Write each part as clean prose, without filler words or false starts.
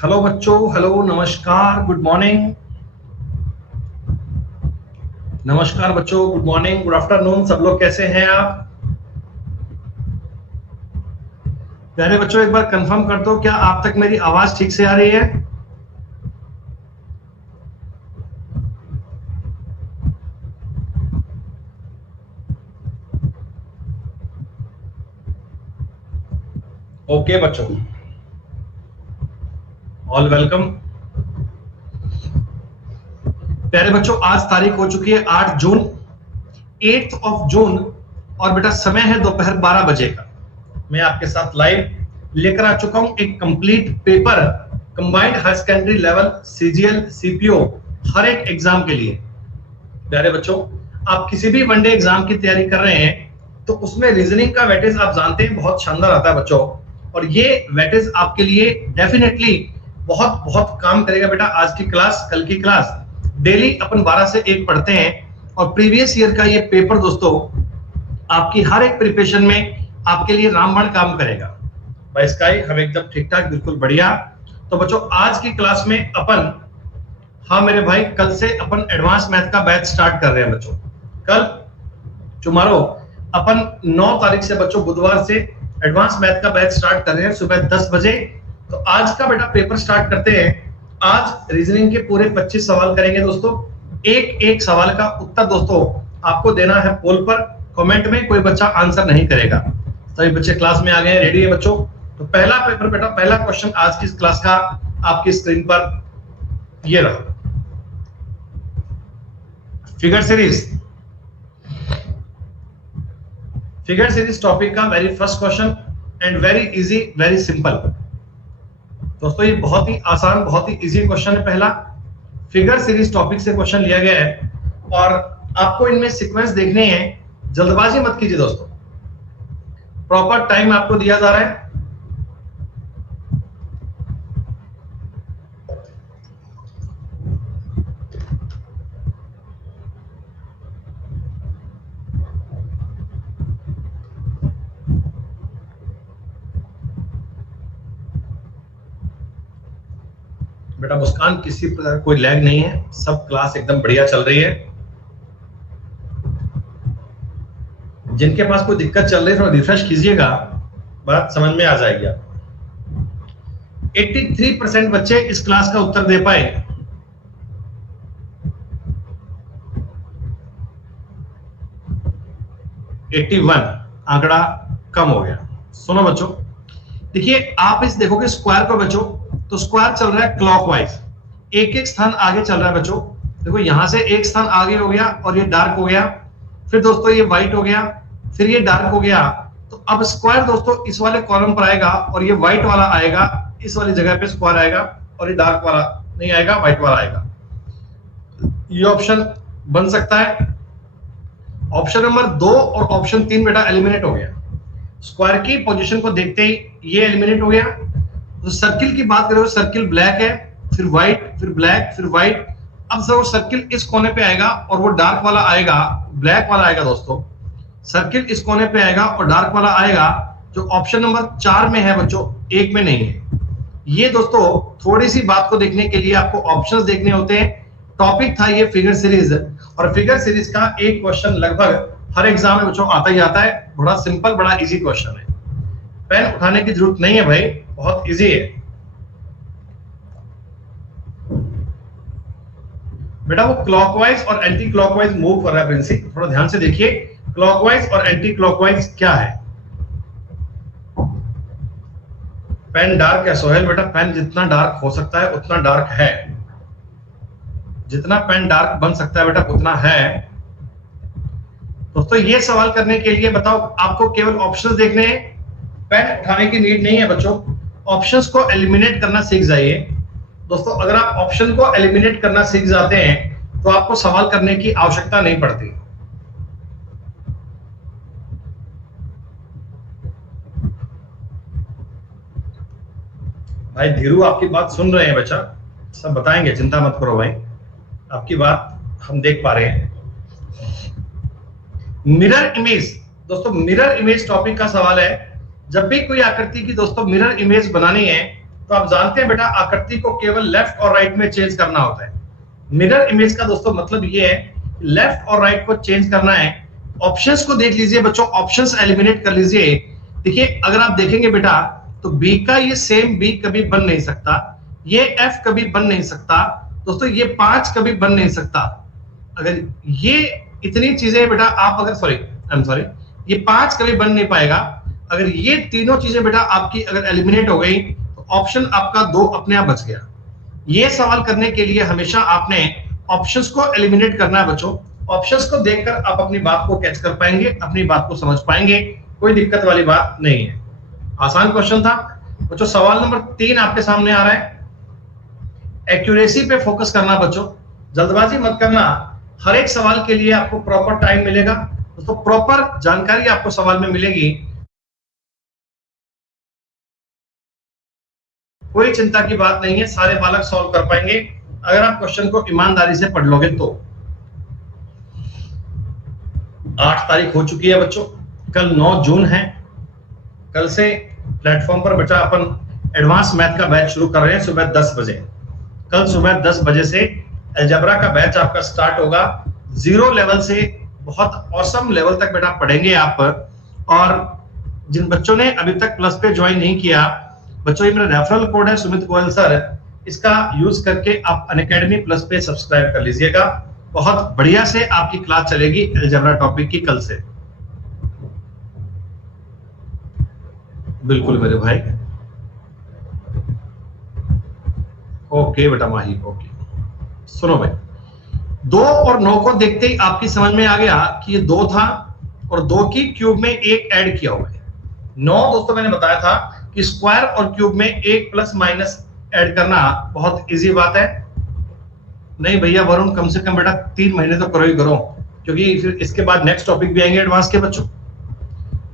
Hello बच्चों, hello, नमस्कार, good morning. नमस्कार बच्चों, गुड मॉर्निंग, गुड आफ्टरनून। सब लोग कैसे हैं आप? प्यारे बच्चों, एक बार कंफर्म कर दो, क्या आप तक मेरी आवाज ठीक से आ रही है? ओके बच्चों, ऑल वेलकम। प्यारे बच्चों, आज तारीख हो चुकी है 8 जून, 8 ऑफ जून, और बेटा समय है दोपहर 12 बजे का। मैं आपके साथ लाइव लेकर आ चुका हूं एक complete paper, combined higher secondary level CGL CPO, हर एक एग्जाम के लिए। प्यारे बच्चों, आप किसी भी वनडे एग्जाम की तैयारी कर रहे हैं तो उसमें रीजनिंग का वेटेज आप जानते हैं बहुत शानदार आता है बच्चों, और ये वेटेज आपके लिए डेफिनेटली बहुत बहुत काम करेगा बेटा। आज की क्लास, कल की क्लास, डेली अपन 12 से 1 पढ़ते हैं, और प्रीवियस ईयर का ये पेपर दोस्तों आपकी हर एक प्रिपरेशन में आपके लिए रामबाण काम करेगा। भाई स्काई, हम एकदम ठीक ठाक, बिल्कुल बढ़िया। तो बच्चों, आज की क्लास में अपन, हाँ मेरे भाई, कल से अपन एडवांस मैथ का बैच स्टार्ट कर रहे हैं बच्चों। कल टुमारो अपन 9 तारीख से बच्चों, बुधवार से एडवांस मैथ का बैच स्टार्ट कर रहे हैं सुबह 10 बजे। तो आज का बेटा पेपर स्टार्ट करते हैं। आज रीजनिंग के पूरे 25 सवाल करेंगे दोस्तों। एक एक सवाल का उत्तर दोस्तों आपको देना है पोल पर, कमेंट में। कोई बच्चा आंसर नहीं करेगा। सभी बच्चे क्लास में आ गए, रेडी है बच्चों? तो पहला पेपर बेटा, पहला क्वेश्चन आज की क्लास का आपकी स्क्रीन पर ये रहा, figure series. Figure series topic का very first question, and very easy, very simple दोस्तों। ये बहुत ही आसान, बहुत ही इजी क्वेश्चन है। पहला फिगर सीरीज टॉपिक से क्वेश्चन लिया गया है, और आपको इनमें सीक्वेंस देखने हैं। जल्दबाजी मत कीजिए दोस्तों, प्रॉपर टाइम आपको दिया जा रहा है। बेटा मुस्कान, किसी प्रकार कोई लैग नहीं है, सब क्लास एकदम बढ़िया चल रही है। जिनके पास कोई दिक्कत चल रही है थोड़ा रिफ्रेश कीजिएगा, बात समझ में आ जाएगी आपको। 83% बच्चे इस क्लास का उत्तर दे पाए। 81 आंकड़ा कम हो गया। सुनो बच्चों, देखिए आप इस देखोगे स्क्वायर को बच्चों, तो स्क्वायर चल रहा है क्लॉकवाइज, एक एक स्थान आगे चल रहा है बच्चों। देखो यहां से एक स्थान आगे हो गया और ये डार्क हो गया, फिर दोस्तों ये व्हाइट हो गया, फिर ये डार्क हो गया। तो अब स्क्वायर दोस्तों इस वाले कॉलम पर आएगा, और ये व्हाइट वाला आएगा इस वाली जगह पे, स्क्वायर आएगा, और ये डार्क वाला नहीं आएगा, व्हाइट वाला आएगा। ये ऑप्शन बन सकता है। ऑप्शन नंबर 2 और ऑप्शन 3 बेटा एलिमिनेट हो गया। स्क्वायर की पोजीशन को देखते ही ये एलिमिनेट हो गया। तो सर्किल की बात करें तो सर्किल ब्लैक है, फिर व्हाइट, फिर ब्लैक, फिर व्हाइट। अब सर वो सर्किल इस कोने पे आएगा और वो डार्क वाला आएगा, ब्लैक वाला आएगा दोस्तों। सर्किल इस कोने पे आएगा और डार्क वाला आएगा, जो ऑप्शन नंबर 4 में है बच्चों, 1 में नहीं है। ये दोस्तों थोड़ी सी बात को देखने के लिए आपको ऑप्शंस देखने होते हैं। टॉपिक था ये फिगर सीरीज, और फिगर सीरीज का एक क्वेश्चन लगभग हर एग्जाम में बच्चों आता ही आता है। बड़ा सिंपल, बड़ा इजी क्वेश्चन है, पेन उठाने की जरूरत नहीं है भाई, बहुत इजी है बेटा। वो क्लॉकवाइज और एंटी क्लॉकवाइज मूव कर रहा है प्रिंसिप, थोड़ा ध्यान से देखिए। क्लॉकवाइज और एंटी क्लॉकवाइज क्या है? पेन डार्क है सोहेल? बेटा पेन जितना डार्क हो सकता है उतना डार्क है, जितना पेन डार्क बन सकता है बेटा उतना है। दोस्तों ये सवाल करने के लिए बताओ, आपको केवल ऑप्शंस देखने हैं, पेन उठाने की नीड नहीं है बच्चों। ऑप्शंस को एलिमिनेट करना सीख जाइए दोस्तों। अगर आप ऑप्शन को एलिमिनेट करना सीख जाते हैं तो आपको सवाल करने की आवश्यकता नहीं पड़ती। भाई धीरू आपकी बात सुन रहे हैं बच्चा, सब बताएंगे, चिंता मत करो भाई, आपकी बात हम देख पा रहे हैं। मिरर इमेज दोस्तों, मिरर इमेज टॉपिक का सवाल है। जब भी कोई आकृति की दोस्तों मिरर इमेज बनानी है तो आप जानते हैं बेटा आकृति को केवल लेफ्ट और राइट में चेंज करना होता है। मिरर इमेज का दोस्तों मतलब ये है, लेफ्ट और राइट को चेंज करना है। ऑप्शंस को देख लीजिए बच्चों, ऑप्शंस एलिमिनेट कर लीजिए। देखिए अगर आप देखेंगे बेटा तो बी का ये सेम बी कभी बन नहीं सकता, ये एफ कभी बन नहीं सकता दोस्तों, ये 5 कभी बन नहीं सकता। अगर ये इतनी चीजें बेटा आप अगर सॉरी ये 5 कभी बन नहीं पाएगा। अगर ये तीनों चीजें बेटा आपकी अगर एलिमिनेट हो गई तो ऑप्शन आपका 2 अपने आप बच गया। ये सवाल करने के लिए हमेशा आपने ऑप्शंस को एलिमिनेट करना है बच्चों। ऑप्शंस को देखकर आप अपनी बात को कैच कर पाएंगे, अपनी बात को समझ पाएंगे, कोई दिक्कत वाली बात नहीं है। आसान क्वेश्चन था बच्चों। सवाल नंबर 3 आपके सामने आ रहा है। एक्यूरेसी पे फोकस करना बच्चों, जल्दबाजी मत करना। हर एक सवाल के लिए आपको प्रॉपर टाइम मिलेगा दोस्तों, प्रॉपर जानकारी आपको सवाल में मिलेगी। कोई चिंता की बात नहीं है, सारे बालक सॉल्व कर पाएंगे अगर आप क्वेश्चन को ईमानदारी से पढ़ लोगे तो। 8 तारीख हो चुकी है बच्चों, कल 9 जून है। कल से प्लेटफॉर्म पर बेटा अपन एडवांस मैथ का बैच शुरू कर रहे हैं सुबह 10 बजे। कल सुबह 10 बजे से अलजेब्रा का बैच आपका स्टार्ट होगा। 0 लेवल से बहुत ऑसम लेवल तक बेटा पढ़ेंगे आप। और जिन बच्चों ने अभी तक प्लस पे ज्वाइन नहीं किया बच्चों, ये मेरा रेफरल कोड है सुमित गोयल सर, इसका यूज करके आप अनअकैडमी प्लस पे सब्सक्राइब कर लीजिएगा। बहुत बढ़िया से आपकी क्लास चलेगी अलजेब्रा टॉपिक की कल से। बिल्कुल मेरे भाई, ओके बेटा माही, ओके। सुनो भाई, 2 और 9 को देखते ही आपकी समझ में आ गया कि ये 2 था और 2 की क्यूब में 1 ऐड किया हुआ है। 9 दोस्तों मैंने बताया था कि स्क्वायर और क्यूब में 1 प्लस माइनस ऐड करना बहुत इजी बात है। नहीं भैया वरुण, कम से कम बेटा 3 महीने तो करो ही करो, क्योंकि फिर इसके बाद नेक्स्ट टॉपिक भी आएंगे एडवांस के बच्चों।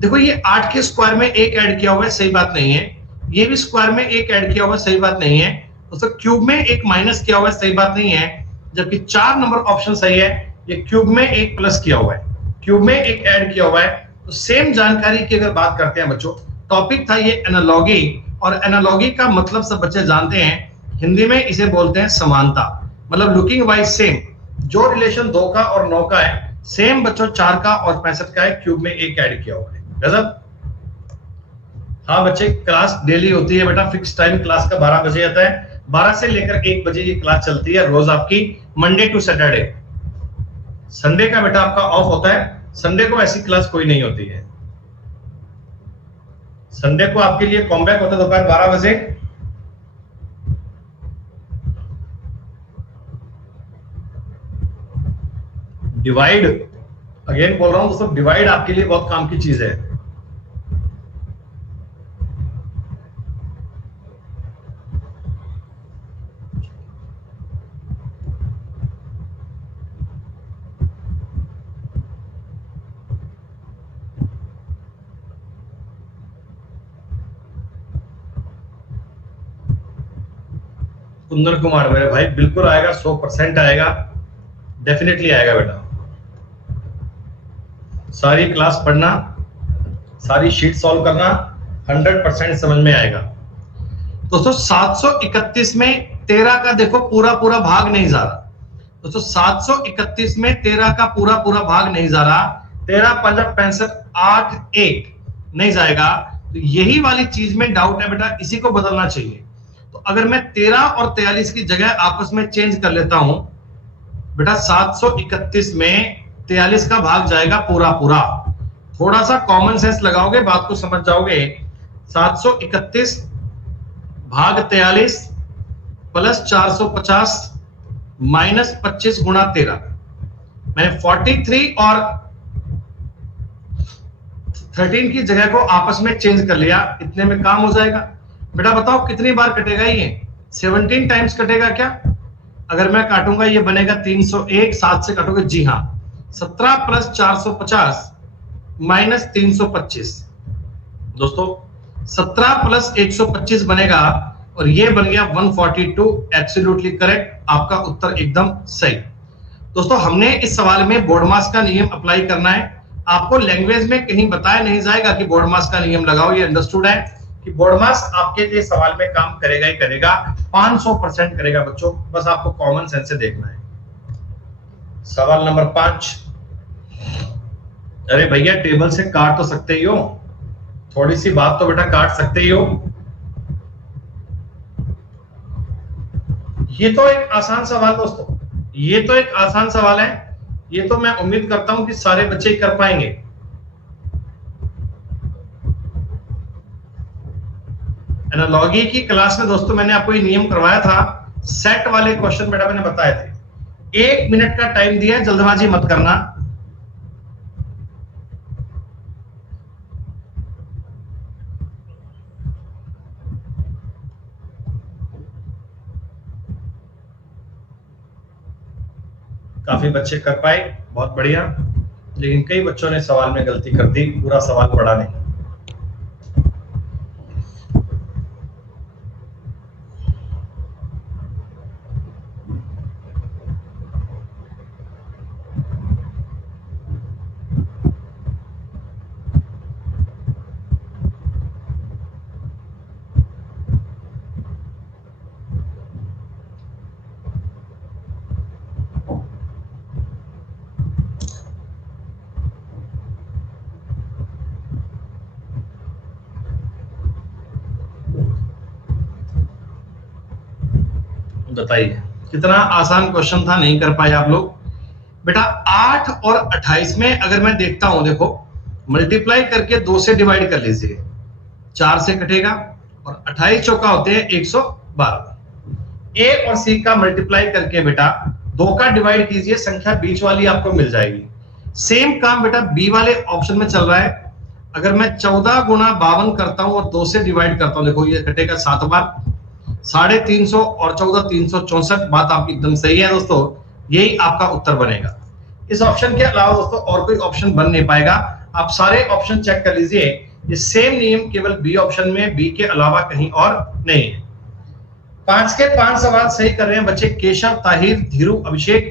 देखो ये 8 के स्क्वायर में 1 ऐड किया हुआ है, सही बात नहीं है। ये भी स्क्वायर में 1 ऐड किया हुआ है, सही बात नहीं है। दोस्तों क्यूब में 1 माइनस किया हुआ है, सही बात नहीं है। जबकि 4 नंबर ऑप्शन सही है। ये क्यूब में 1 प्लस किया हुआ है, क्यूब में 1 ऐड किया हुआ है। तो सेम जानकारी की अगर बात करते हैं बच्चों, टॉपिक था ये एनालॉगी, और एनालॉगी का मतलब सब बच्चे जानते हैं, हिंदी में इसे बोलते हैं समानता। मतलब लुकिंग वाइज सेम, जो रिलेशन 2 का और 9 का है सेम बच्चों 4 का और 65 का है, क्यूब में 1 ऐड किया हुआ है। गजब। हाँ बच्चे, क्लास डेली होती है बेटा, फिक्स टाइम क्लास का 12 बजे आता है। 12 से लेकर 1 बजे ये क्लास चलती है रोज आपकी, मंडे टू सैटरडे। संडे का बेटा आपका ऑफ होता है, संडे को ऐसी क्लास कोई नहीं होती है। संडे को आपके लिए कॉमबैक होता है दोपहर 12 बजे। डिवाइड, अगेन बोल रहा हूं दोस्तों, डिवाइड आपके लिए बहुत काम की चीज है। कुंदन कुमार मेरे भाई, बिल्कुल आएगा, 100% आएगा, डेफिनेटली आएगा बेटा। सारी क्लास पढ़ना, सारी शीट सॉल्व करना, 100% समझ में आएगा। दोस्तों 731 में 13 का देखो पूरा पूरा भाग नहीं जा रहा। दोस्तों 731 में 13 का पूरा पूरा भाग नहीं जा रहा। 13 5 65 8 1 नहीं जाएगा। तो यही वाली चीज में डाउट है बेटा, इसी को बदलना चाहिए। तो अगर मैं 13 और 43 की जगह आपस में चेंज कर लेता हूं बेटा, 731 में 43 का भाग जाएगा पूरा पूरा। थोड़ा सा कॉमन सेंस लगाओगे बात को समझ जाओगे। 731 भाग 43 प्लस 450 माइनस 25 गुणा 13। मैंने 43 और 13 की जगह को आपस में चेंज कर लिया, इतने में काम हो जाएगा। बेटा बताओ कितनी बार कटेगा ये? 17 टाइम्स कटेगा क्या? अगर मैं काटूंगा ये बनेगा 301, 7 से काटोगे, जी हाँ, 17 प्लस 450 माइनस 325। दोस्तों 17 प्लस 125 बनेगा और ये बन गया 142। एब्सोल्युटली करेक्ट, आपका उत्तर एकदम सही। दोस्तों हमने इस सवाल में बोर्ड मास का नियम अप्लाई करना है। आपको लैंग्वेज में कहीं बताया नहीं जाएगा कि बोर्ड मास का नियम लगाओ, ये अंडरस्टूड है कि बोर्ड मास आपके लिए सवाल में काम करेगा ही करेगा, 500% करेगा बच्चों, बस आपको कॉमन सेंस से देखना है। सवाल नंबर 5। अरे भैया टेबल से काट तो सकते ही हो, थोड़ी सी बात तो बेटा काट सकते ही हो। ये तो एक आसान सवाल दोस्तों, ये तो एक आसान सवाल है, ये तो मैं उम्मीद करता हूं कि सारे बच्चे कर पाएंगे। एनालॉजी की क्लास में दोस्तों मैंने आपको ये नियम करवाया था, सेट वाले क्वेश्चन बेटा मैंने बताए थे। 1 मिनट का टाइम दिया, जल्दबाजी मत करना। काफी बच्चे कर पाए, बहुत बढ़िया, लेकिन कई बच्चों ने सवाल में गलती कर दी, पूरा सवाल पढ़ा नहीं। बताइए कितना आसान क्वेश्चन था, नहीं कर पाए आप लोग। बेटा 8 और 28 में अगर मैं देखता हूं, देखो मल्टीप्लाई करके 2 से डिवाइड कर लीजिए, 4 से कटेगा, और 28 चौका होते हैं 112। ए और सी का मल्टीप्लाई करके बेटा 2 का डिवाइड कीजिए, संख्या बीच वाली आपको मिल जाएगी। सेम काम बेटा बी वाले ऑप्शन में चल रहा है। अगर मैं 14 गुना 52 करता हूं और 2 से डिवाइड करता हूं, देखो ये कटेगा 7 बार, 350 और 14 364। बात आपकी एकदम सही है दोस्तों, यही आपका उत्तर बनेगा। इस ऑप्शन के अलावा दोस्तों और कोई ऑप्शन बन नहीं पाएगा। आप सारे ऑप्शन चेक कर लीजिए, ये सेम नियम केवल बी ऑप्शन में, बी के अलावा कहीं और नहीं है। 5 के 5 सवाल सही कर रहे हैं बच्चे केशव, ताहिर, धीरू, अभिषेक,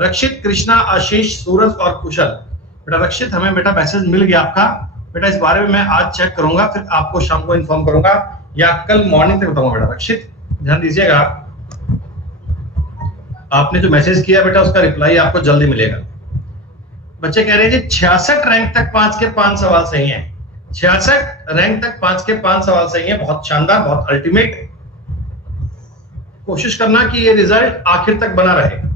रक्षित, कृष्णा, आशीष, सूरज और कुशल। बेटा रक्षित हमें बेटा मैसेज मिल गया आपका, बेटा इस बारे में मैं आज चेक करूंगा, फिर आपको शाम को इन्फॉर्म करूंगा या कल मॉर्निंग तक बताऊंगा। बेटा रक्षित ध्यान दीजिएगा, आपने जो मैसेज किया बेटा उसका रिप्लाई आपको जल्दी मिलेगा। बच्चे कह रहे हैं जी 66 रैंक तक 5 के 5 सवाल सही हैं। 66 रैंक तक 5 के 5 सवाल सही हैं, बहुत शानदार, बहुत अल्टीमेट। कोशिश करना कि ये रिजल्ट आखिर तक बना रहे।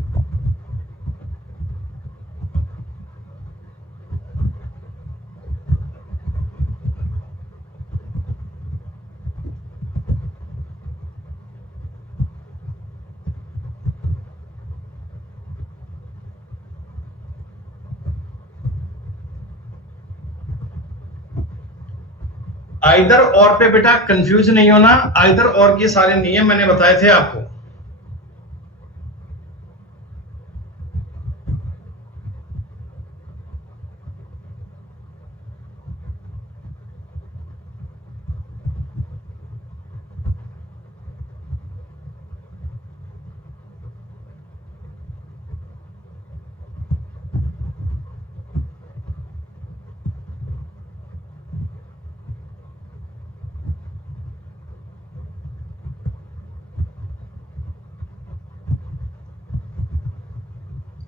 आइदर और पे बेटा कंफ्यूज नहीं होना, आइदर और के सारे नियम मैंने बताए थे आपको।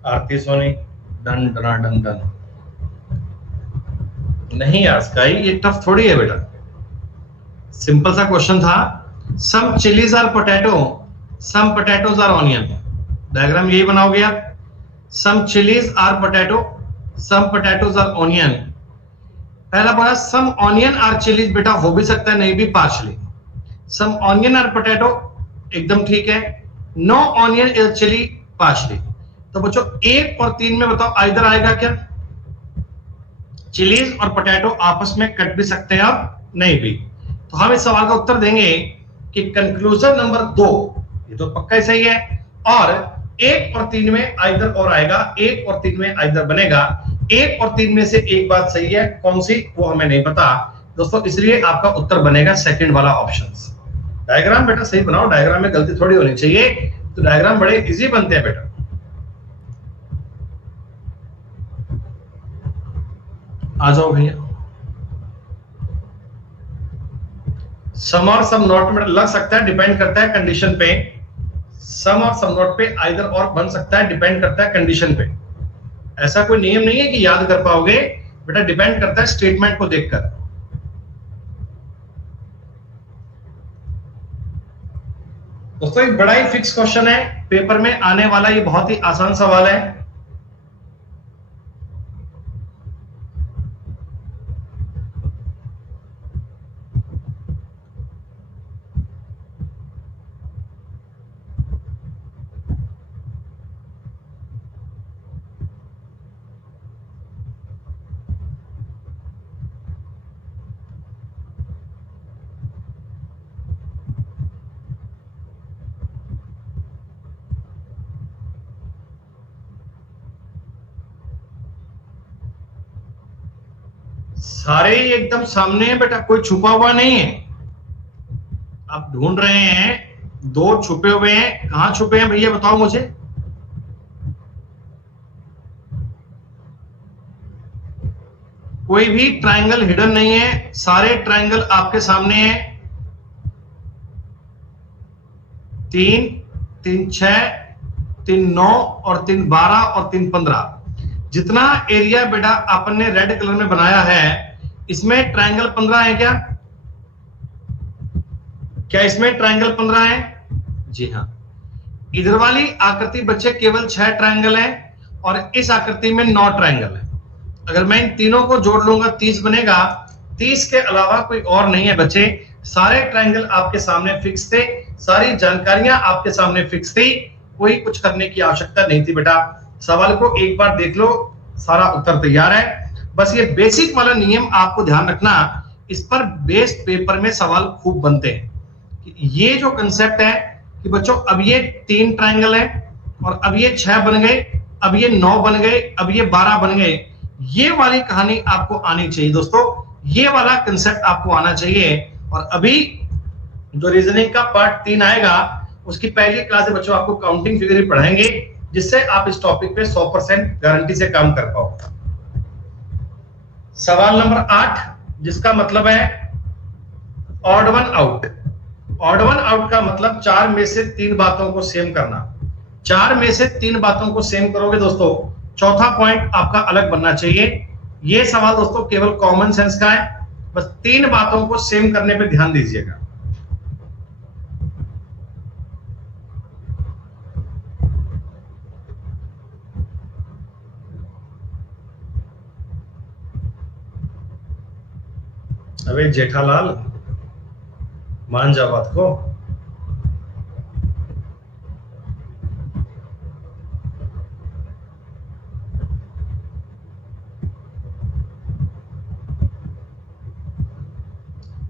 आरती सोनी डन डना डन डन। नहीं यार स्काई, ये टफ थोड़ी है बेटा, सिंपल सा क्वेश्चन था। Some chillies are potato, some potatoes are onion. Diagram यही बनाओगे आप, some chillies are potato, some potatoes are onion. पहला बोला सम ऑनियन आर चिलीज, बेटा हो भी सकता है, नहीं भी, partially. Some onion or potato एकदम ठीक है, no onion is chilli partially. तो बच्चों 1 और 3 में बताओ आइदर आएगा क्या? चिलीज और पोटैटो आपस में कट भी सकते हैं और नहीं भी। तो हम इस सवाल का उत्तर देंगे कि कंक्लूजन नंबर 2 ये तो पक्का ही सही है, और 1 और 3 में आइदर और आएगा, 1 और 3 में आइदर बनेगा। 1 और 3 में से एक बात सही है, कौन सी वो हमें नहीं पता दोस्तों, इसलिए आपका उत्तर बनेगा सेकंड वाला ऑप्शन। डायग्राम बेटा सही बनाओ, डायग्राम में गलती थोड़ी होनी चाहिए, तो डायग्राम बड़े इजी बनते हैं बेटा। आ जाओ भैया। सम और सम नॉट में लग सकता है, डिपेंड करता है कंडीशन पे। सम और सम नॉट पे आइदर और बन सकता है, डिपेंड करता है कंडीशन पे। ऐसा कोई नियम नहीं है कि याद कर पाओगे बेटा, डिपेंड करता है स्टेटमेंट को देखकर। दोस्तों एक बड़ा ही फिक्स क्वेश्चन है, पेपर में आने वाला, ये बहुत ही आसान सवाल है। सारे ही एकदम सामने है बेटा, कोई छुपा हुआ नहीं है। आप ढूंढ रहे हैं, दो छुपे हुए हैं, कहां छुपे हैं भैया बताओ मुझे। कोई भी ट्रायंगल हिडन नहीं है, सारे ट्रायंगल आपके सामने हैं। 3, 3, 6, 3, 9 और 3, 12 और 3, 15। जितना एरिया बेटा अपन ने रेड कलर में बनाया है, इसमें ट्रायंगल 15 है क्या? क्या इसमें ट्रायंगल 15 है? जी हाँ। इधर वाली आकृति बच्चे केवल 6 ट्रायंगल है और इस आकृति में 9 ट्रायंगल है। अगर मैं इन तीनों को जोड़ लूंगा 30 बनेगा। 30 के अलावा कोई और नहीं है बच्चे। सारे ट्रायंगल आपके सामने फिक्स थे, सारी जानकारियां आपके सामने फिक्स थी, कोई कुछ करने की आवश्यकता नहीं थी बेटा। सवाल को एक बार देख लो, सारा उत्तर तैयार है। बस ये बेसिक वाला नियम आपको ध्यान रखना, इस पर बेस्ड पेपर में सवाल खूब बनते हैं। ये जो कंसेप्ट है कि बच्चों अब ये 3 ट्रायंगल है और अब ये 6 बन गए, अब ये 9 बन गए, अब ये 12 बन गए, ये वाली कहानी आपको आनी चाहिए दोस्तों। ये वाला कंसेप्ट आपको आना चाहिए। और अभी जो रीजनिंग का पार्ट 3 आएगा, उसकी पहली क्लास में बच्चों आपको काउंटिंग फिगर ही पढ़ाएंगे, जिससे आप इस टॉपिक पे 100% गारंटी से काम कर पाओ। सवाल नंबर 8, जिसका मतलब है odd one out. Odd one out का मतलब 4 में से 3 बातों को सेम करना। 4 में से 3 बातों को सेम करोगे दोस्तों, चौथा पॉइंट आपका अलग बनना चाहिए। यह सवाल दोस्तों केवल कॉमन सेंस का है, बस 3 बातों को सेम करने पे ध्यान दीजिएगा। अबे जेठालाल, मान जा बात को।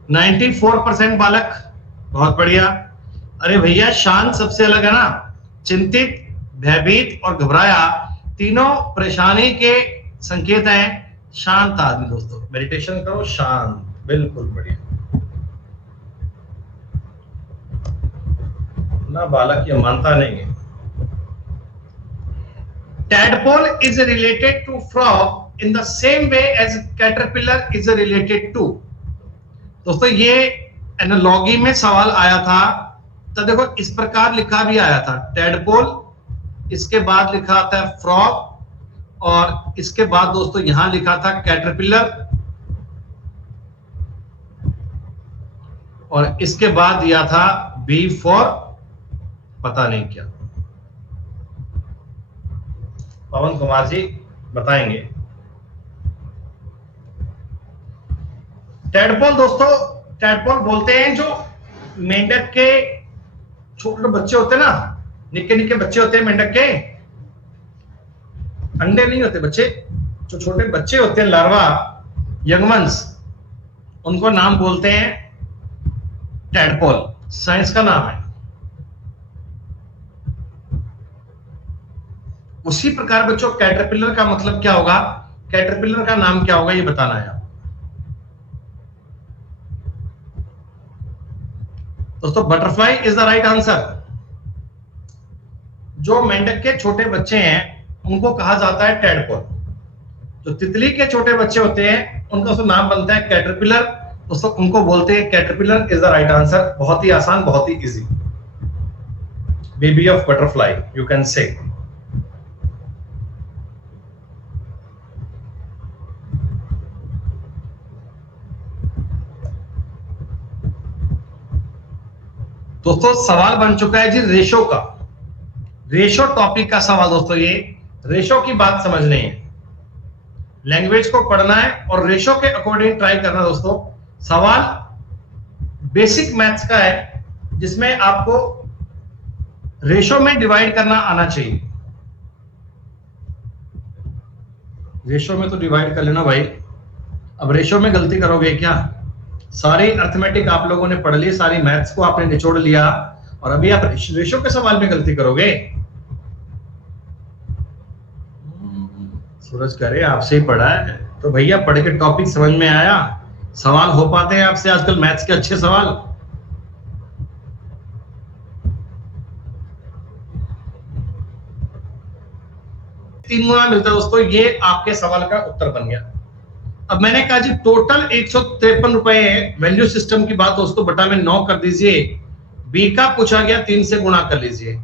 नाइन्टी 94% बालक, बहुत बढ़िया। अरे भैया शांत सबसे अलग है ना। चिंतित, भयभीत और घबराया तीनों परेशानी के संकेत हैं। शांत आदमी दोस्तों, मेडिटेशन करो, शांत, बिल्कुल बढ़िया ना। बालक ये मानता नहीं है। Tadpole is related to frog in the same way as caterpillar is related to. दोस्तों ये एनालॉगी में सवाल आया था, तो देखो इस प्रकार लिखा भी आया था, टैडपोल, इसके बाद लिखा आता है फ्रॉग, और इसके बाद दोस्तों यहां लिखा था कैटरपिलर, और इसके बाद दिया था बी फॉर पता नहीं क्या। पवन कुमार जी बताएंगे। टैडपोल दोस्तों, टैडपोल बोलते हैं जो मेंढक के छोटे बच्चे होते हैं ना, निक्के निक्के बच्चे होते हैं मेंढक के, अंडे नहीं होते बच्चे, जो छोटे बच्चे होते हैं लार्वा, यंगमन्स, उनको नाम बोलते हैं टैडपोल, साइंस का नाम है। उसी प्रकार बच्चों कैटरपिलर का मतलब क्या होगा, कैटरपिलर का नाम क्या होगा ये बताना है। दोस्तों butterfly is the right answer. जो मेंढक के छोटे बच्चे हैं उनको कहा जाता है टैडपोल। जो तितली के छोटे बच्चे होते हैं उनका तो नाम बनता है कैटरपिलर, दोस्तों उनको बोलते हैं caterpillar is the right answer. बहुत ही आसान, बहुत ही easy. Baby of butterfly you can say. दोस्तों सवाल बन चुका है जी रेशो का। रेशो टॉपिक का सवाल दोस्तों, ये रेशो की बात समझनी है, लैंग्वेज को पढ़ना है और रेशो के अकॉर्डिंग ट्राई करना। दोस्तों सवाल बेसिक मैथ्स का है जिसमें आपको रेशो में डिवाइड करना आना चाहिए। रेशो में तो डिवाइड कर लेना भाई, अब रेशो में गलती करोगे क्या? सारी अर्थमेटिक आप लोगों ने पढ़ ली, सारी मैथ्स को आपने निचोड़ लिया और अभी आप रेशो के सवाल में गलती करोगे? सूरज कह रहे आपसे ही पढ़ा है तो भैया पढ़ के टॉपिक समझ में आया, सवाल हो पाते हैं आपसे आजकल मैथ्स के अच्छे सवाल। तीन गुना मिलता है दोस्तों, ये आपके सवाल का उत्तर बन गया। अब मैंने कहा जी टोटल 153 रुपए वैल्यू सिस्टम की बात दोस्तों, बटा में 9 कर दीजिए। बी का पूछा गया 3 से गुणा कर लीजिए,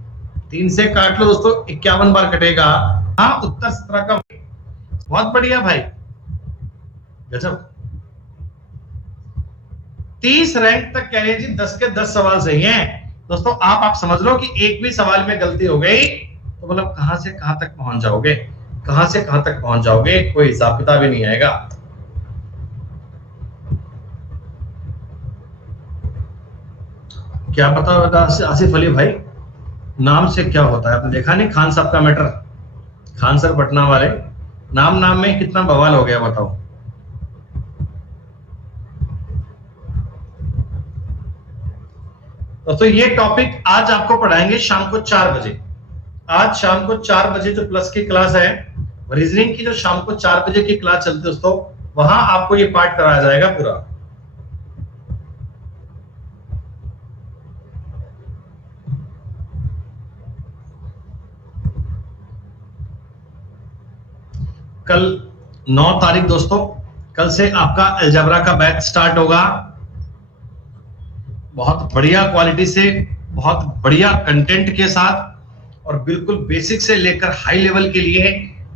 3 से काट लो दोस्तों, 51 बार कटेगा। हाँ उत्तर 17 का। बहुत बढ़िया भाई, गजब। 30 रैंक तक कह रहे हैं जी, 10 के 10 सवाल सही हैं दोस्तों। आप समझ लो कि एक भी सवाल में गलती हो गई तो मतलब कहां से कहां तक पहुंच जाओगे, कहां से कहां तक पहुंच जाओगे, कोई हिसाब किताब ही नहीं आएगा। क्या पता होगा आसिफ अली भाई, नाम से क्या होता है? आपने देखा नहीं खान साहब का मैटर, खान सर पटना वाले, नाम में कितना बवाल हो गया बताओ। तो ये टॉपिक आज आपको पढ़ाएंगे शाम को 4 बजे। आज शाम को 4 बजे जो प्लस की क्लास है, रीजनिंग की जो शाम को 4 बजे की क्लास चलती है दोस्तों, वहां आपको ये पार्ट कराया जाएगा पूरा। कल 9 तारीख दोस्तों, कल से आपका अलजेब्रा का बैच स्टार्ट होगा। बहुत बढ़िया क्वालिटी से, बहुत बढ़िया कंटेंट के साथ और बिल्कुल बेसिक से लेकर हाई लेवल के लिए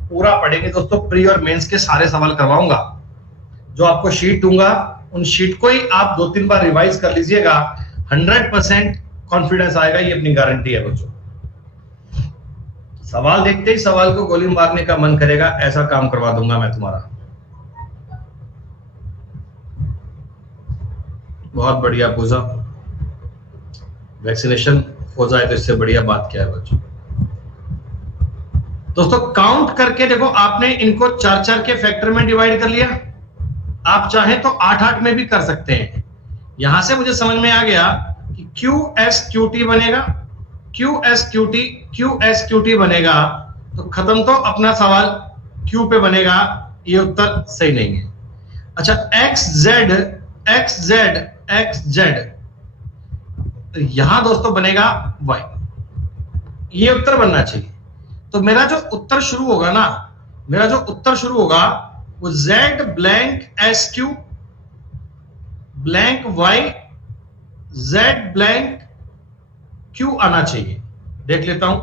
पूरा पढ़ेंगे दोस्तों। प्री और मेंस के सारे सवाल करवाऊंगा। जो आपको शीट दूंगा उन शीट को ही आप 2-3 बार रिवाइज कर लीजिएगा, 100% कॉन्फिडेंस आएगा, ये अपनी गारंटी है बच्चों। सवाल देखते ही सवाल को गोली मारने का मन करेगा, ऐसा काम करवा दूंगा मैं तुम्हारा। बहुत बढ़िया पूजा, वैक्सीनेशन हो जाए तो इससे बढ़िया बात क्या है बच्चों। दोस्तों काउंट करके देखो, आपने इनको 4-4 के फैक्टर में डिवाइड कर लिया। आप चाहें तो 8-8 में भी कर सकते हैं। यहां से मुझे समझ में आ गया कि QSQT बनेगा, QSQT बनेगा तो खत्म, तो अपना सवाल Q पे बनेगा, ये उत्तर सही नहीं है। अच्छा XZ यहां दोस्तों बनेगा Y, ये उत्तर बनना चाहिए। तो मेरा जो उत्तर शुरू होगा ना, मेरा जो उत्तर शुरू होगा वो Z blank SQ blank Y Z blank Q आना चाहिए। देख लेता हूं,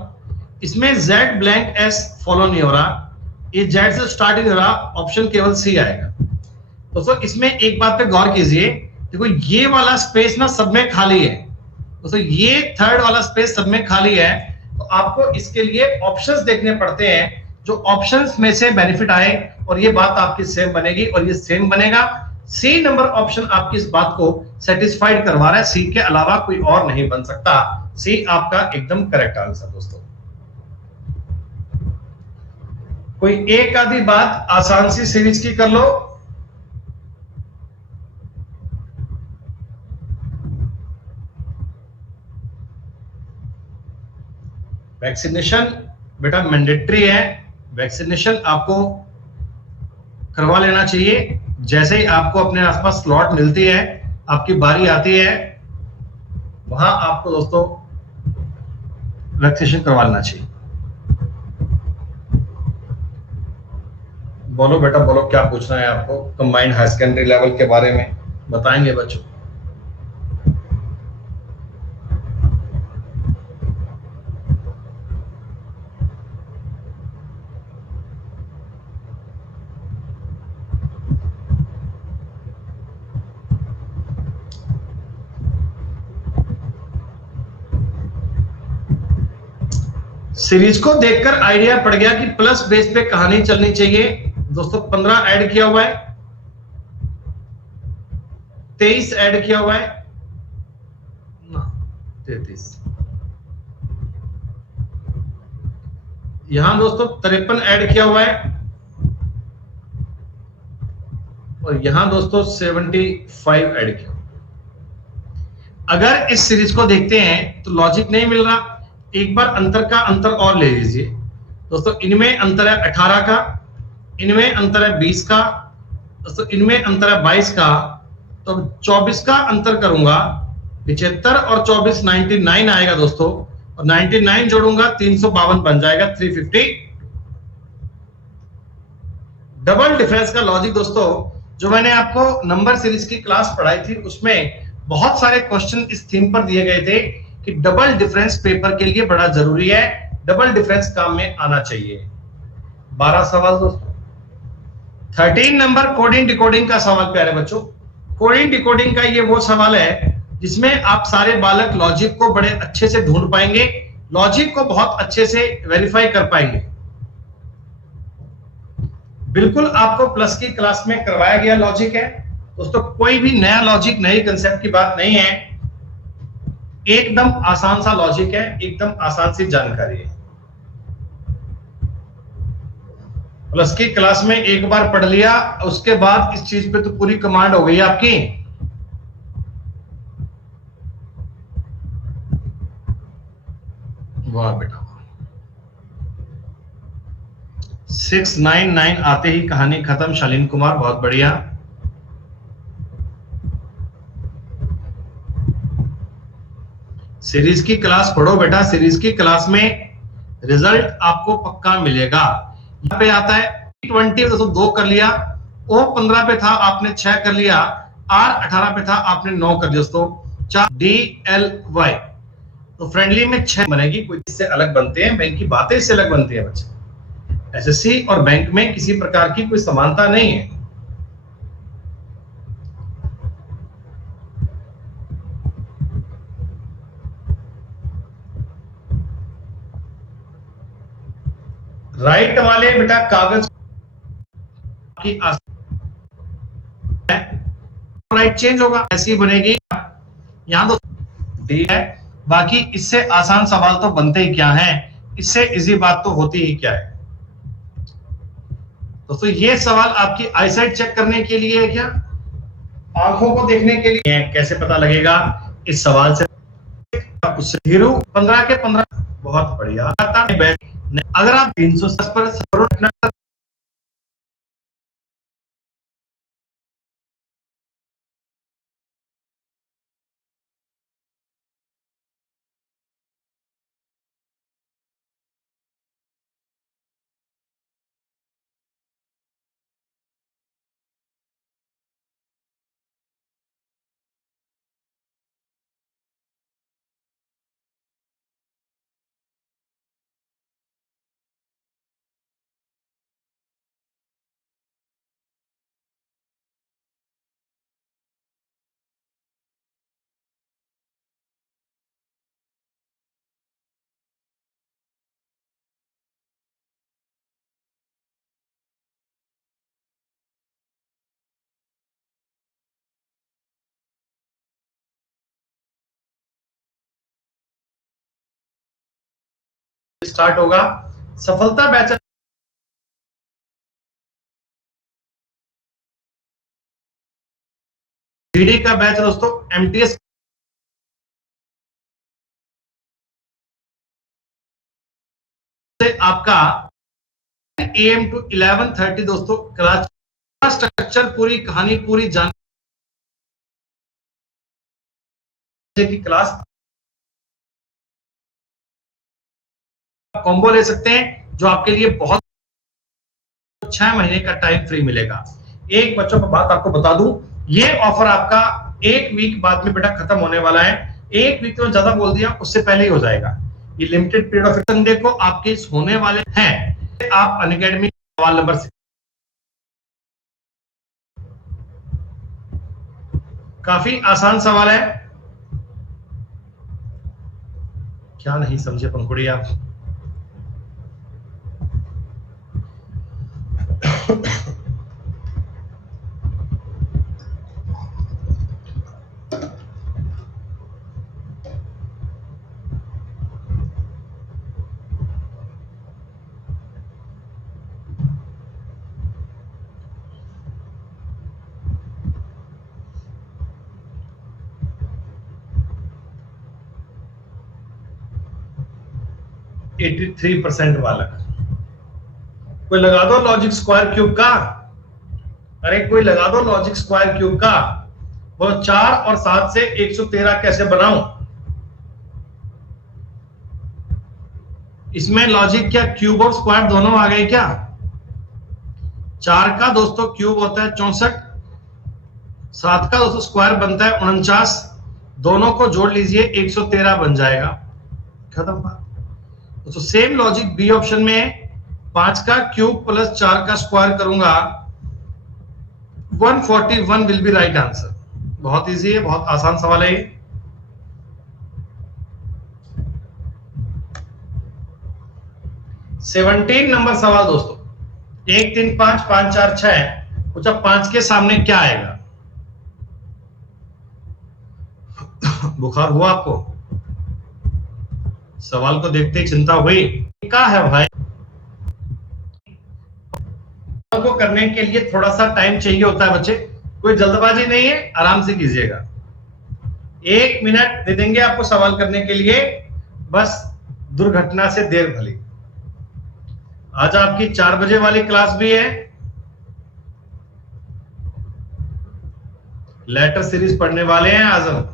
इसमें Z ब्लैंक S फॉलो नहीं हो रहा, ये Z से स्टार्ट ही नहीं हो रहा, ऑप्शन केवल C आएगा। दोस्तों इसमें एक बात पे गौर कीजिए, देखो ये वाला स्पेस ना सब में खाली है दोस्तों, ये थर्ड वाला स्पेस सब में खाली है, तो आपको इसके लिए ऑप्शंस देखने पड़ते हैं, जो ऑप्शंस में से बेनिफिट आए और ये बात आपकी सेम बनेगी और ये सेम बनेगा। सी नंबर ऑप्शन आपकी इस बात को सेटिस्फाइड करवा रहा है, सी के अलावा कोई और नहीं बन सकता। सी आपका एकदम करेक्ट आंसर दोस्तों। कोई एक आधी बात आसान सी सीरीज की कर लो। वैक्सीनेशन बेटा मैंडेटरी है, वैक्सीनेशन आपको करवा लेना चाहिए। जैसे ही आपको अपने आसपास स्लॉट मिलती है, आपकी बारी आती है, वहां आपको दोस्तों वैक्सीनेशन करवा लेना चाहिए। बोलो बेटा बोलो, क्या पूछना है आपको कंबाइंड हाई सेकेंडरी लेवल के बारे में? बताएंगे बच्चों। सीरीज को देखकर आइडिया पड़ गया कि प्लस बेस पे कहानी चलनी चाहिए। दोस्तों 15 ऐड किया हुआ है, 23 ऐड किया हुआ है ना, 33। यहां दोस्तों 53 ऐड किया हुआ है और यहां दोस्तों 75 ऐड किया। अगर इस सीरीज को देखते हैं तो लॉजिक नहीं मिल रहा, एक बार अंतर का अंतर और ले लीजिए दोस्तों। इनमें अंतर है 18 का, इनमें अंतर है 20 का दोस्तों, इनमें अंतर है 22 का, तो 24 का अंतर करूंगा 75 और 24 99 आएगा दोस्तों, और 99 जोड़ूंगा 352 बन जाएगा 350। डबल डिफरेंस का लॉजिक दोस्तों जो मैंने आपको नंबर सीरीज की क्लास पढ़ाई थी उसमें बहुत सारे क्वेश्चन इस थीम पर दिए गए थे कि डबल डिफरेंस पेपर के लिए बड़ा जरूरी है, डबल डिफरेंस काम में आना चाहिए। 12 सवाल दोस्तों। 13 नंबर कोडिंग डिकोडिंग का सवाल प्यारे बच्चों। कोडिंग डिकोडिंग का ये वो सवाल है जिसमें आप सारे बालक लॉजिक को बड़े अच्छे से ढूंढ पाएंगे, लॉजिक को बहुत अच्छे से वेरीफाई कर पाएंगे। बिल्कुल आपको प्लस की क्लास में करवाया गया लॉजिक है दोस्तों, कोई भी नया लॉजिक नई कंसेप्ट की बात नहीं है, एकदम आसान सा लॉजिक है, एकदम आसान सी जानकारी है। प्लस की क्लास में एक बार पढ़ लिया उसके बाद इस चीज पे तो पूरी कमांड हो गई आपकी। वाह बेटा, 699 आते ही कहानी खत्म। शालीन कुमार बहुत बढ़िया। सीरीज की क्लास पढ़ो बेटा, सीरीज की क्लास में रिजल्ट आपको पक्का मिलेगा। यहाँ पे आता है 20 तो 2 कर लिया, O 15 पे था आपने 6 कर लिया, R 18 पे था आपने 9 कर दिया दोस्तों। DLY तो फ्रेंडली में 6 बनेगी, कोई इससे अलग बनते हैं, बैंक की बातें इससे अलग बनती है बच्चे। एसएससी और बैंक में किसी प्रकार की कोई समानता नहीं है। राइट वाले बेटा कागज की राइट चेंज होगा, ऐसी बनेगी। यहां तो डी है, बाकी इससे आसान सवाल तो बनते ही क्या है, इससे इजी बात तो होती ही क्या है दोस्तों। ये सवाल आपकी आईसाइट चेक करने के लिए है क्या, आंखों को देखने के लिए है? कैसे पता लगेगा इस सवाल से? हीरो 15 के 15 बहुत बढ़िया। अगर आप 310 पर स्टार्ट होगा सफलता बैच जीडी का बैच दोस्तों, एमटीएस से आपका AM to 11:30 दोस्तों क्लास स्ट्रक्चर पूरी कहानी पूरी जानने की क्लास कॉम्बो ले सकते हैं जो आपके लिए बहुत 6 महीने का टाइम फ्री मिलेगा। एक बच्चों पर बात आपको बता दूं, ये ऑफर आपका 1 वीक बाद में बेटा खत्म होने वाला है। 1 वीक तो ज्यादा बोल दिया, उससे पहले ही हो जाएगा। ये लिमिटेड पीरियड ऑफ संडे को आपके होने वाले हैं। आप अनअकैडमी सवाल नंबर काफी आसान सवाल है। क्या नहीं समझे पंखुड़ी आप? एटी 3% वाला कोई लगा दो लॉजिक स्क्वायर क्यूब का। अरे कोई लगा दो लॉजिक स्क्वायर क्यूब का। वो 4 और 7 से 113 कैसे बनाऊं? इसमें लॉजिक क्या क्यूब और स्क्वायर दोनों आ गए क्या? 4 का दोस्तों क्यूब होता है 64, 7 का दोस्तों स्क्वायर बनता है 49, दोनों को जोड़ लीजिए 113 बन जाएगा। खत्म बात। तो सेम लॉजिक बी ऑप्शन में 5 का क्यूब प्लस 4 का स्क्वायर करूंगा, 141 विल बी राइट आंसर। बहुत इजी है, बहुत आसान सवाल है ये। 17 नंबर सवाल दोस्तों, 1 3 5 5 4 6 पूछा 5 के सामने क्या आएगा? बुखार हुआ आपको? सवाल को देखते ही चिंता हुई? क्या है भाई, को करने के लिए थोड़ा सा टाइम चाहिए होता है बच्चे, कोई जल्दबाजी नहीं है, आराम से कीजिएगा। 1 मिनट दे देंगे आपको सवाल करने के लिए, बस दुर्घटना से देर भली। आज आपकी 4 बजे वाली क्लास भी है, लेटर सीरीज पढ़ने वाले हैं आज हम।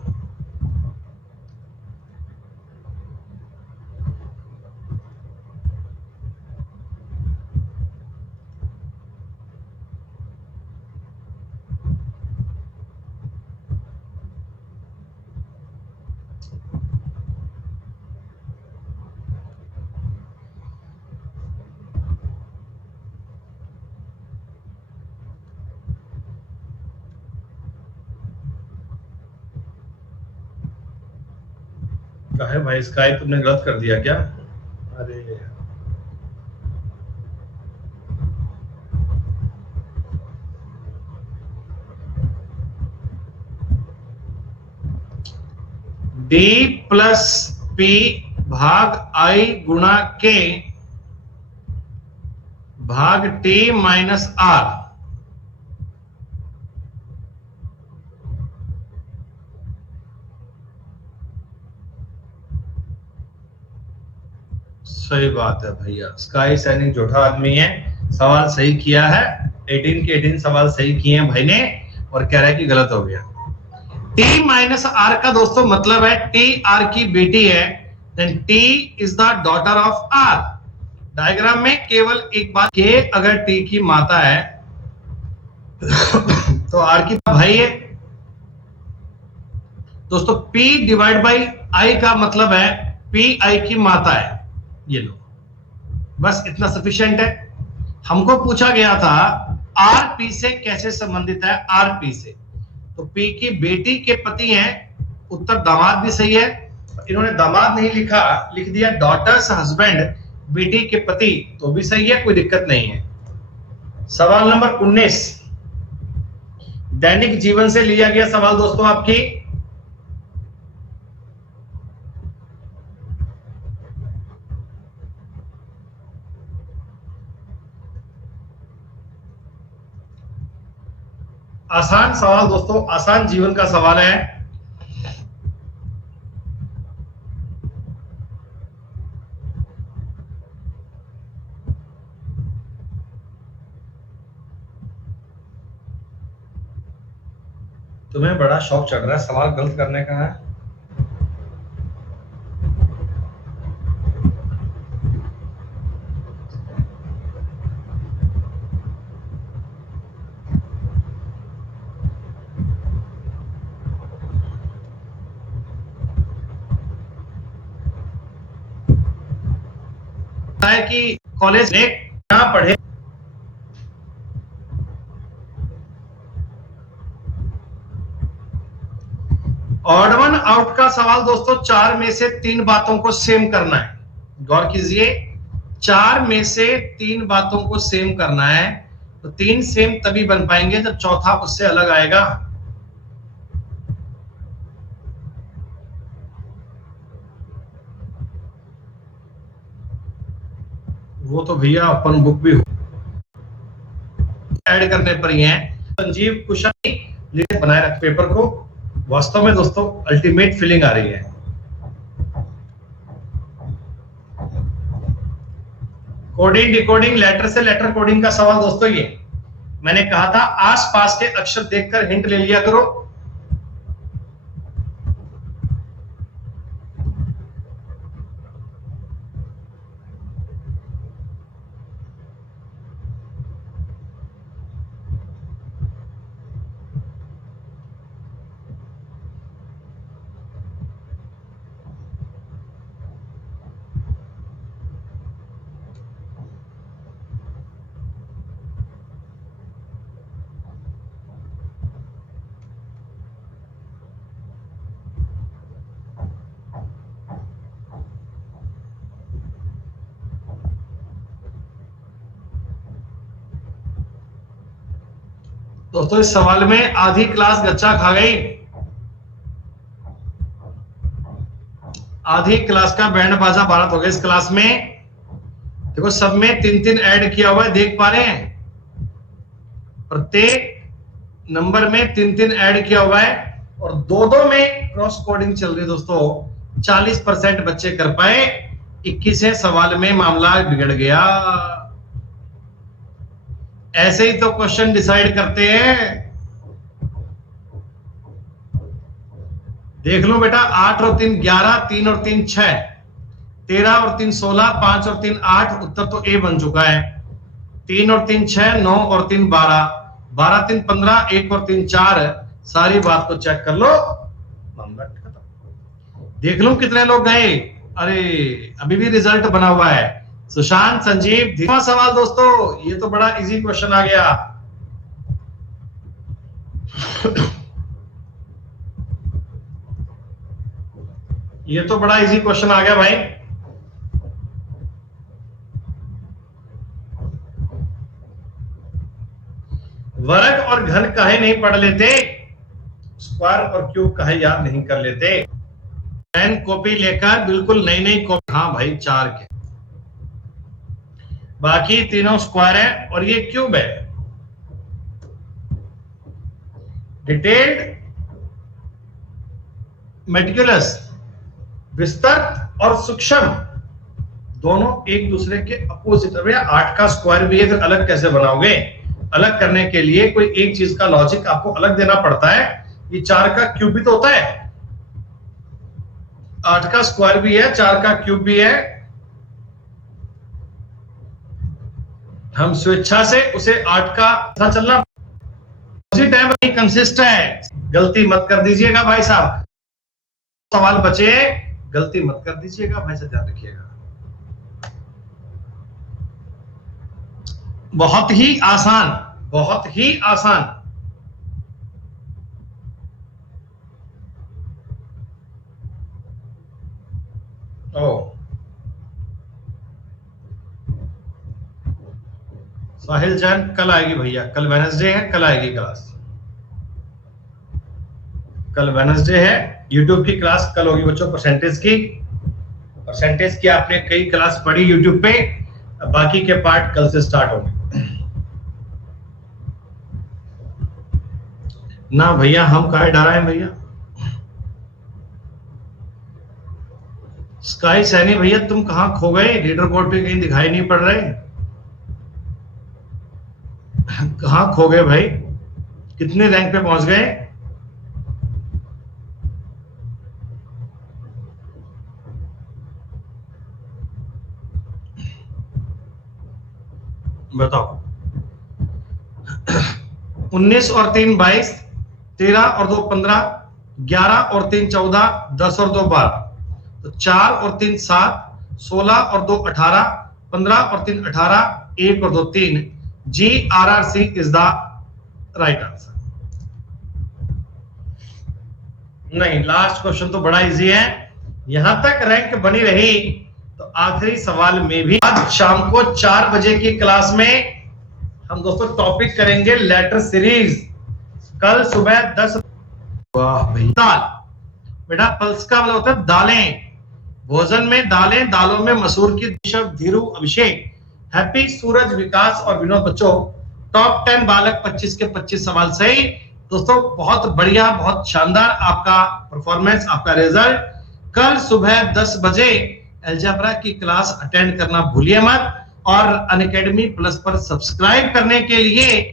क्या है भाई, स्काइप तुमने गलत कर दिया क्या? अरे डी प्लस पी भाग आई गुणा के भाग टी माइनस आर। सही बात है भैया, स्काई सैनिक जोठा आदमी है, सवाल सही किया है। 18 के 18 सवाल सही किए हैं भाई ने, और कह रहा है कि गलत हो गया। टी माइनस आर का दोस्तों मतलब है टी आर की बेटी है, then T is the daughter of R. Diagram में केवल एक बात, के अगर टी की माता है तो आर की भाई है दोस्तों। P डिवाइड बाई आई का मतलब है P आई की माता है। ये लो, बस इतना सफिशिएंट है। हमको पूछा गया था आर पी से कैसे संबंधित है, आर पी से, तो P की बेटी के पति हैं, उत्तर दामाद भी सही है। इन्होंने दामाद नहीं लिखा, लिख दिया डॉटर्स हस्बैंड, बेटी के पति, तो भी सही है, कोई दिक्कत नहीं है। सवाल नंबर 19 दैनिक जीवन से लिया गया सवाल दोस्तों आपकी। आसान सवाल दोस्तों, आसान जीवन का सवाल है। तुम्हें बड़ा शौक चढ़ रहा है सवाल गलत करने का है। है कि कॉलेज यहाँ पढ़े। ऑड वन आउट का सवाल दोस्तों, 4 में से 3 बातों को सेम करना है। गौर कीजिए, 4 में से 3 बातों को सेम करना है, तो 3 सेम तभी बन पाएंगे जब चौथा उससे अलग आएगा। वो तो भैया अपन बुक भी ऐड करने पर ही है। संजीव कुशल बनाए रख पेपर को। वास्तव में दोस्तों अल्टीमेट फीलिंग आ रही है। कोडिंग डिकोडिंग, लेटर से लेटर कोडिंग का सवाल दोस्तों, ये मैंने कहा था आसपास के अक्षर देखकर हिंट ले लिया करो। दोस्तों इस सवाल में आधी क्लास गच्चा खा गई। आधी क्लास का बैंड बाजा भारत हो गया इस क्लास में। देखो सब में 3-3 ऐड किया हुआ है, देख पा रहे हैं? प्रत्येक नंबर में 3-3 ऐड किया हुआ है और 2-2 में क्रॉस कोडिंग चल रही है दोस्तों। 40% बच्चे कर पाए, 21वें सवाल में मामला बिगड़ गया। ऐसे ही तो क्वेश्चन डिसाइड करते हैं। देख लो बेटा, 8 और 3 11, 3 और 3 6, 13 और 3 16, 5 और 3 8। उत्तर तो ए बन चुका है। 3 और 3 6, 9 और 3 12, 12 3 15, 1 और 3 4। सारी बात को चेक कर लो, मामला खत्म। देख लो कितने लोग गए। अरे अभी भी रिजल्ट बना हुआ है। सुशांत, संजीव, धीमा सवाल दोस्तों, ये तो बड़ा इजी क्वेश्चन आ गया। ये तो बड़ा इजी क्वेश्चन आ गया भाई। वर्ग और घन काहे नहीं पढ़ लेते? स्क्वायर और क्यूब काहे याद नहीं कर लेते? पेन कॉपी लेकर बिल्कुल नई नई कॉपी। हाँ भाई 4 के, बाकी तीनों स्क्वायर है और ये क्यूब है। डिटेल्ड, मेटिकुलस, विस्तृत और सूक्ष्म दोनों एक दूसरे के अपोजिट। अब 8 का स्क्वायर भी है, फिर अलग कैसे बनाओगे? अलग करने के लिए कोई एक चीज का लॉजिक आपको अलग देना पड़ता है। ये 4 का क्यूब भी तो होता है। 8 का स्क्वायर भी है, 4 का क्यूब भी है। हम स्वेच्छा से उसे 8 का था चलना, उसी टाइम कंसिस्ट है। गलती मत कर दीजिएगा भाई साहब। सवाल बचे, गलती मत कर दीजिएगा भाई साहब, ध्यान रखिएगा। बहुत ही आसान, बहुत ही आसान। ओ साहिल जैन कल आएगी भैया, कल वेडनेसडे है, कल आएगी क्लास। कल वेडनेसडे है, यूट्यूब की क्लास कल होगी बच्चों। परसेंटेज की आपने कई क्लास पढ़ी यूट्यूब पे, बाकी के पार्ट कल से स्टार्ट होंगे। ना भैया हम काहे डरा है भैया। स्काई सैनी भैया तुम कहां खो गए? लीडर बोर्ड पे कहीं दिखाई नहीं पड़ रहे। कहां खो गए भाई? कितने रैंक पे पहुंच गए? बताओ। 19 और 3 22, 13 और 2 15, 11 और 3 14, 10 और 2 12, तो 4 और 3 7, 16 और 2 18, 15 और 3 18, 1 और 2 3, GRRC is the right answer. नहीं, लास्ट क्वेश्चन तो बड़ा इजी है, यहां तक रैंक बनी रही तो आखिरी सवाल में भी। आज शाम को 4 बजे की क्लास में हम दोस्तों टॉपिक करेंगे लेटर सीरीज। कल सुबह 10। वाह भाई, दाल बेटा, पल्स का मतलब होता है दालें, भोजन में दालें, दालों में मसूर की। धीरू, अभिषेक, हैप्पी, सूरज, विकास और विनोद बच्चों टॉप 10 बालक 25 के 25 सवाल सही। दोस्तों बहुत बढ़िया, बहुत शानदार आपका परफॉर्मेंस, आपका रिजल्ट। कल सुबह 10 बजे अलजेब्रा की क्लास अटेंड करना भूलिए मत, और अनअकैडमी प्लस पर सब्सक्राइब करने के लिए